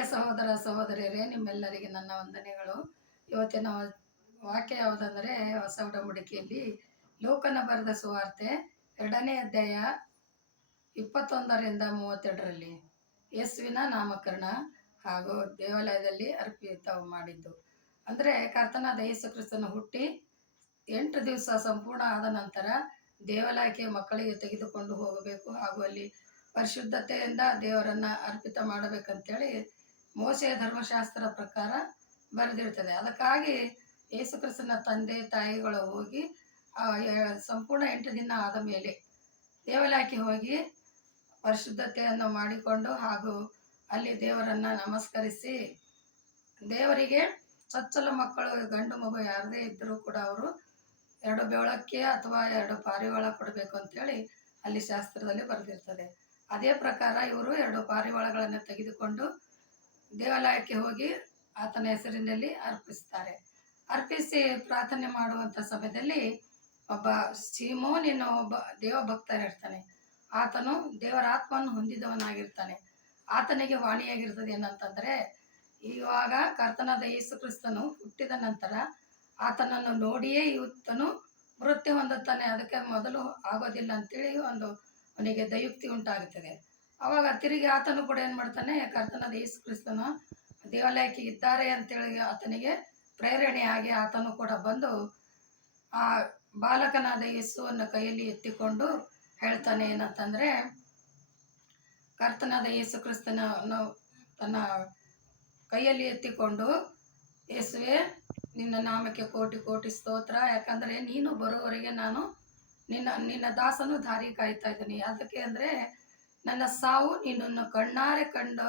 ಪ್ರಿಯ ಸಹೋದರ ಸಹೋದರಿಯರೇ, ನಿಮ್ಮೆಲ್ಲರಿಗೆ ನನ್ನ ವಂದನೆಗಳು. ಇವತ್ತಿನ ವಾಕ್ಯ ಯಾವುದಂದರೆ, ಹೊಸ ಒಡಂಬಡಿಕೆಯಲ್ಲಿ ಲೂಕನ ಬರೆದ ಸುವಾರ್ತೆ 2ನೇ ಅಧ್ಯಾಯ 21ರಿಂದ 32ರಲ್ಲಿ ಯೇಸುವಿನ ನಾಮಕರಣ ಹಾಗೂ ದೇವಾಲಯದಲ್ಲಿ ಅರ್ಪಿತ ಮಾಡಿದ್ದು. ಅಂದರೆ ಕರ್ತನಾದ ಯೇಸು ಕ್ರಿಸ್ತನು ಹುಟ್ಟಿ 8 ದಿವಸ ಸಂಪೂರ್ಣ ಆದ ನಂತರ ದೇವಾಲಯಕ್ಕೆ ಮಕ್ಕಳಿಗೆ ತೆಗೆದುಕೊಂಡು ಹೋಗಬೇಕು ಹಾಗೂ ಅಲ್ಲಿ ಪರಿಶುದ್ಧತೆಯಿಂದ ದೇವರನ್ನ ಅರ್ಪಿತ ಮಾಡಬೇಕಂತೇಳಿ ಮೋಸೆಯ ಧರ್ಮಶಾಸ್ತ್ರ ಪ್ರಕಾರ ಬರೆದಿರ್ತದೆ. ಅದಕ್ಕಾಗಿ ಯೇಸು ಕ್ರಿಸ್ತನ ತಂದೆ ತಾಯಿಗಳು ಹೋಗಿ ಸಂಪೂರ್ಣ 8 ದಿನ ಆದ ಮೇಲೆ ದೇವಾಲಯಕ್ಕೆ ಹೋಗಿ ಪರಿಶುದ್ಧತೆಯನ್ನು ಮಾಡಿಕೊಂಡು ಹಾಗೂ ಅಲ್ಲಿ ದೇವರನ್ನ ನಮಸ್ಕರಿಸಿ, ದೇವರಿಗೆ ಚೊಚ್ಚಲ ಮಕ್ಕಳು ಗಂಡು ಮಗು ಯಾರದೇ ಇದ್ದರೂ ಕೂಡ ಅವರು 2 ಬೆವಳಕ್ಕೆ ಅಥವಾ 2 ಪಾರಿವಾಳ ಕೊಡಬೇಕು ಅಂತೇಳಿ ಅಲ್ಲಿ ಶಾಸ್ತ್ರದಲ್ಲಿ ಬರೆದಿರ್ತದೆ. ಅದೇ ಪ್ರಕಾರ ಇವರು 2 ಪಾರಿವಾಳಗಳನ್ನು ತೆಗೆದುಕೊಂಡು ದೇವಾಲಯಕ್ಕೆ ಹೋಗಿ ಆತನ ಹೆಸರಿನಲ್ಲಿ ಅರ್ಪಿಸಿ ಪ್ರಾರ್ಥನೆ ಮಾಡುವಂಥ ಸಮಯದಲ್ಲಿ ಒಬ್ಬ ಸೀಮೋನ್ ಎನ್ನುವ ಒಬ್ಬ ದೇವಭಕ್ತರಿರ್ತಾನೆ. ಆತನು ದೇವರ ಆತ್ಮವನ್ನು ಹೊಂದಿದವನಾಗಿರ್ತಾನೆ. ಆತನಿಗೆ ವಾಣಿಯಾಗಿರ್ತದೆ ಏನಂತಂದರೆ, ಇವಾಗ ಕರ್ತನಾದ ಯೇಸು ಕ್ರಿಸ್ತನು ಹುಟ್ಟಿದ ನಂತರ ಆತನನ್ನು ನೋಡಿಯೇ ಇವತ್ತನು ಮೃತ್ಯು ಹೊಂದುತ್ತಾನೆ, ಅದಕ್ಕೆ ಮೊದಲು ಆಗೋದಿಲ್ಲ ಅಂತೇಳಿ ಅವನಿಗೆ ದಯುಕ್ತಿ ಉಂಟಾಗುತ್ತದೆ. ಆವಾಗ ತಿರುಗಿ ಆತನು ಕೂಡ ಏನು ಮಾಡ್ತಾನೆ, ಕರ್ತನಾದ ಯೇಸು ಕ್ರಿಸ್ತನು ದೇವಾಲಯಕ್ಕೆ ಇದ್ದಾರೆ ಅಂತೇಳಿ ಆತನಿಗೆ ಪ್ರೇರಣೆಯಾಗಿ ಆತನು ಕೂಡ ಬಂದು ಆ ಬಾಲಕನಾದ ಯೇಸುವನ್ನು ಕೈಯಲ್ಲಿ ಎತ್ತಿಕೊಂಡು ಹೇಳ್ತಾನೆ ಏನಂತಂದರೆ, ಕರ್ತನಾದ ಯೇಸು ಕ್ರಿಸ್ತನ ತನ್ನ ಕೈಯಲ್ಲಿ ಎತ್ತಿಕೊಂಡು, ಯೇಸುವೆ ನಿನ್ನ ನಾಮಕ್ಕೆ ಕೋಟಿ ಕೋಟಿ ಸ್ತೋತ್ರ, ಯಾಕಂದರೆ ನೀನು ಬರೋವರೆಗೆ ನಾನು ನಿನ್ನ ದಾಸನು ದಾರಿ ಕಾಯ್ತಾ ಇದ್ದೀನಿ. ಅದಕ್ಕೆ ಅಂದರೆ ನನ್ನ ಸಾವು ನಿನ್ನನ್ನು ಕಣ್ಣಾರೆ ಕಂಡ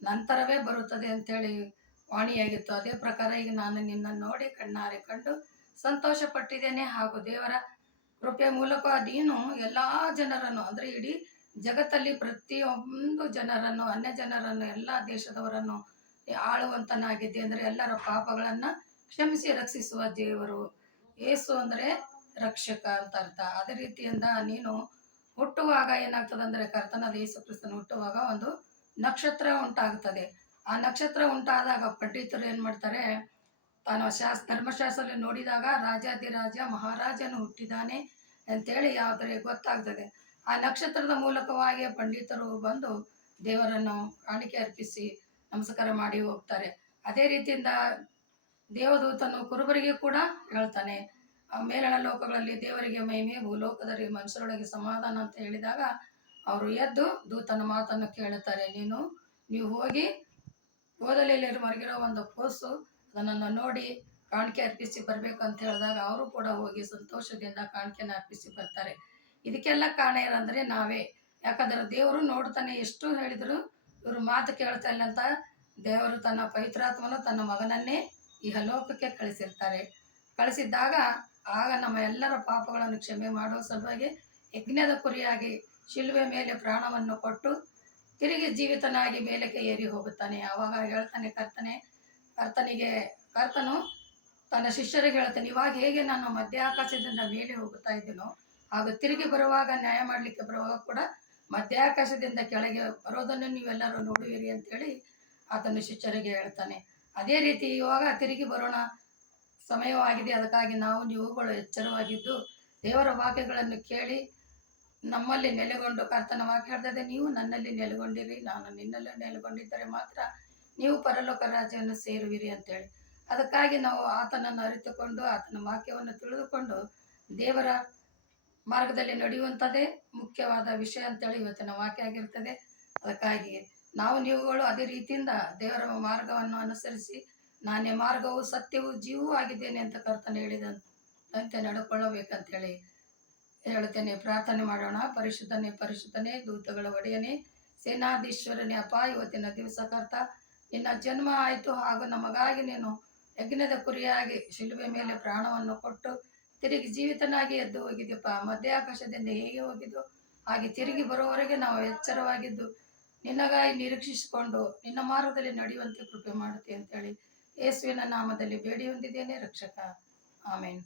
ನಂತರವೇ ಬರುತ್ತದೆ ಅಂತೇಳಿ ವಾಣಿಯಾಗಿತ್ತು. ಅದೇ ಪ್ರಕಾರ ಈಗ ನಾನು ನಿನ್ನನ್ನು ನೋಡಿ ಕಣ್ಣಾರೆ ಕಂಡು ಸಂತೋಷ ಪಟ್ಟಿದ್ದೇನೆ ಹಾಗೂ ದೇವರ ಕೃಪೆ ಮೂಲಕ ನೀನು ಎಲ್ಲ ಜನರನ್ನು, ಅಂದರೆ ಇಡೀ ಜಗತ್ತಲ್ಲಿ ಪ್ರತಿಯೊಂದು ಜನರನ್ನು, ಅನ್ಯ ಜನರನ್ನು, ಎಲ್ಲ ದೇಶದವರನ್ನು ಆಳುವಂತನಾಗಿದ್ದೆ. ಅಂದರೆ ಎಲ್ಲರ ಪಾಪಗಳನ್ನು ಕ್ಷಮಿಸಿ ರಕ್ಷಿಸುವ ದೇವರು. ಯೇಸು ಅಂದರೆ ರಕ್ಷಕ ಅಂತ ಅರ್ಥ. ಅದೇ ರೀತಿಯಿಂದ ನೀನು ಹುಟ್ಟುವಾಗ ಏನಾಗ್ತದೆ ಅಂದರೆ, ಕರ್ತನಾದ ಯೇಸು ಕ್ರಿಸ್ತನು ಹುಟ್ಟುವಾಗ ಒಂದು ನಕ್ಷತ್ರ ಉಂಟಾಗುತ್ತದೆ. ಆ ನಕ್ಷತ್ರ ಉಂಟಾದಾಗ ಪಂಡಿತರು ಏನು ಮಾಡ್ತಾರೆ, ತಾನು ಧರ್ಮಶಾಸ್ತ್ರದಲ್ಲಿ ನೋಡಿದಾಗ ರಾಜಾಧಿರಾಜ ಮಹಾರಾಜನು ಹುಟ್ಟಿದ್ದಾನೆ ಅಂತೇಳಿ ಯಾವುದರೆ ಗೊತ್ತಾಗ್ತದೆ. ಆ ನಕ್ಷತ್ರದ ಮೂಲಕವಾಗಿ ಪಂಡಿತರು ಬಂದು ದೇವರನ್ನು ಕಾಣಿಕೆ ಅರ್ಪಿಸಿ ನಮಸ್ಕಾರ ಮಾಡಿ ಹೋಗ್ತಾರೆ. ಅದೇ ರೀತಿಯಿಂದ ದೇವದೂತನು ಕುರುಬರಿಗೆ ಕೂಡ ಹೇಳ್ತಾನೆ, ಮೇಲಣ ಲೋಕಗಳಲ್ಲಿ ದೇವರಿಗೆ ಮಹಿಮೆ, ಭೂಲೋಕದಲ್ಲಿ ಮನುಷ್ಯರೊಳಗೆ ಸಮಾಧಾನ ಅಂತ ಹೇಳಿದಾಗ ಅವರು ಎದ್ದು ದೂತನ ಮಾತನ್ನು ಕೇಳುತ್ತಾರೆ. ನೀವು ಹೋಗಿ ಓದಲೆಯಲ್ಲಿ ಮರಗಿರೋ ಒಂದು ಕೂಸು ಅದನ್ನು ನೋಡಿ ಕಾಣಿಕೆ ಅರ್ಪಿಸಿ ಬರಬೇಕು ಅಂತ ಹೇಳಿದಾಗ ಅವರು ಕೂಡ ಹೋಗಿ ಸಂತೋಷದಿಂದ ಕಾಣಿಕೆನ ಅರ್ಪಿಸಿ ಬರ್ತಾರೆ. ಇದಕ್ಕೆಲ್ಲ ಕಾರಣ ಏನಂದರೆ ನಾವೇ. ಯಾಕಂದರೆ ದೇವರು ನೋಡ್ತಾನೆ, ಎಷ್ಟು ಹೇಳಿದ್ರು ಇವರು ಮಾತು ಕೇಳ್ತಾ ಇಲ್ಲ ಅಂತ ದೇವರು ತನ್ನ ಪವಿತ್ರಾತ್ಮನು ತನ್ನ ಮಗನನ್ನೇ ಈ ಲೋಕಕ್ಕೆ ಕಳಿಸಿದ್ದಾಗ ಆಗ ನಮ್ಮ ಎಲ್ಲರ ಪಾಪಗಳನ್ನು ಕ್ಷಮೆ ಮಾಡುವ ಸಲುವಾಗಿ ಯಜ್ಞದ ಕುರಿಯಾಗಿ ಶಿಲುವೆ ಮೇಲೆ ಪ್ರಾಣವನ್ನು ಕೊಟ್ಟು ತಿರುಗಿ ಜೀವಿತನಾಗಿ ಮೇಲಕ್ಕೆ ಏರಿ ಹೋಗುತ್ತಾನೆ. ಆವಾಗ ಹೇಳ್ತಾನೆ ಕರ್ತನು ತನ್ನ ಶಿಷ್ಯರಿಗೆ ಹೇಳ್ತಾನೆ, ಇವಾಗ ಹೇಗೆ ನಾನು ಮಧ್ಯ ಆಕಾಶದಿಂದ ಮೇಲೆ ಹೋಗುತ್ತಾ ಇದ್ದೀನೋ ಹಾಗೂ ತಿರುಗಿ ಬರುವಾಗ ನ್ಯಾಯ ಮಾಡಲಿಕ್ಕೆ ಬರುವಾಗ ಕೂಡ ಮಧ್ಯಾಕಾಶದಿಂದ ಕೆಳಗೆ ಬರೋದನ್ನು ನೀವೆಲ್ಲರೂ ನೋಡುವಿರಿ ಅಂತೇಳಿ ಆತನ ಶಿಷ್ಯರಿಗೆ ಹೇಳ್ತಾನೆ. ಅದೇ ರೀತಿ ಇವಾಗ ತಿರುಗಿ ಬರೋಣ ಸಮಯವಾಗಿದೆ. ಅದಕ್ಕಾಗಿ ನೀವುಗಳು ಎಚ್ಚರವಾಗಿದ್ದು ದೇವರ ವಾಕ್ಯಗಳನ್ನು ಕೇಳಿ ನಮ್ಮಲ್ಲಿ ನೆಲೆಗೊಂಡು, ಕರ್ತನ ವಾಕ್ಯ ಹೇಳ್ತದೆ, ನೀವು ನನ್ನಲ್ಲಿ ನೆಲೆಗೊಂಡಿರಿ, ನಾನು ನಿನ್ನಲ್ಲಿ ನೆಲೆಗೊಂಡಿದ್ದರೆ ಮಾತ್ರ ನೀವು ಪರಲೋಕ ರಾಜ್ಯವನ್ನು ಸೇರುವಿರಿ ಅಂತೇಳಿ. ಅದಕ್ಕಾಗಿ ನಾವು ಆತನನ್ನು ಅರಿತುಕೊಂಡು ಆತನ ವಾಕ್ಯವನ್ನು ತಿಳಿದುಕೊಂಡು ದೇವರ ಮಾರ್ಗದಲ್ಲಿ ನಡೆಯುವಂಥದ್ದೇ ಮುಖ್ಯವಾದ ವಿಷಯ ಅಂತೇಳಿ ಇವತ್ತಿನ ವಾಕ್ಯ ಆಗಿರ್ತದೆ. ಅದಕ್ಕಾಗಿ ನೀವುಗಳು ಅದೇ ರೀತಿಯಿಂದ ದೇವರ ಮಾರ್ಗವನ್ನು ಅನುಸರಿಸಿ, ನಾನೇ ಮಾರ್ಗವು ಸತ್ಯವೂ ಜೀವವೂ ಆಗಿದ್ದೇನೆ ಅಂತ ಕರ್ತನ ಹೇಳಿದಂತೆ ನಡ್ಕೊಳ್ಳಬೇಕಂತೇಳಿ ಹೇಳುತ್ತೇನೆ. ಪ್ರಾರ್ಥನೆ ಮಾಡೋಣ. ಪರಿಶುದ್ಧನೇ ದೂತಗಳ ಒಡೆಯನೇ, ಸೇನಾಧೀಶ್ವರನೇ, ಅಪ್ಪ, ಇವತ್ತಿನ ದಿವಸ ಕರ್ತ ನಿನ್ನ ಜನ್ಮ ಆಯಿತು ಹಾಗೂ ನಮಗಾಗಿ ನೀನು ಯಜ್ಞದ ಕುರಿಯಾಗಿ ಶಿಲುಬೆ ಮೇಲೆ ಪ್ರಾಣವನ್ನು ಕೊಟ್ಟು ತಿರುಗಿ ಜೀವಿತನಾಗಿ ಎದ್ದು ಹೋಗಿದ್ದೆಪ್ಪ. ಮಧ್ಯ ಆಕಾಶದಿಂದ ಹೇಗೆ ಹೋಗಿದ್ದು ಹಾಗೆ ತಿರುಗಿ ಬರುವವರೆಗೆ ನಾವು ಎಚ್ಚರವಾಗಿದ್ದು ನಿನ್ನಗಾಗಿ ನಿರೀಕ್ಷಿಸಿಕೊಂಡು ನಿನ್ನ ಮಾರ್ಗದಲ್ಲಿ ನಡೆಯುವಂತೆ ಕೃಪೆ ಮಾಡುತ್ತೆ ಅಂತೇಳಿ ಯೇಸುವಿನ ನಾಮದಲ್ಲಿ ಬೇಡಿ ಹೊಂದಿದ್ದೇನೆ ರಕ್ಷಕ. ಆಮೇನ್.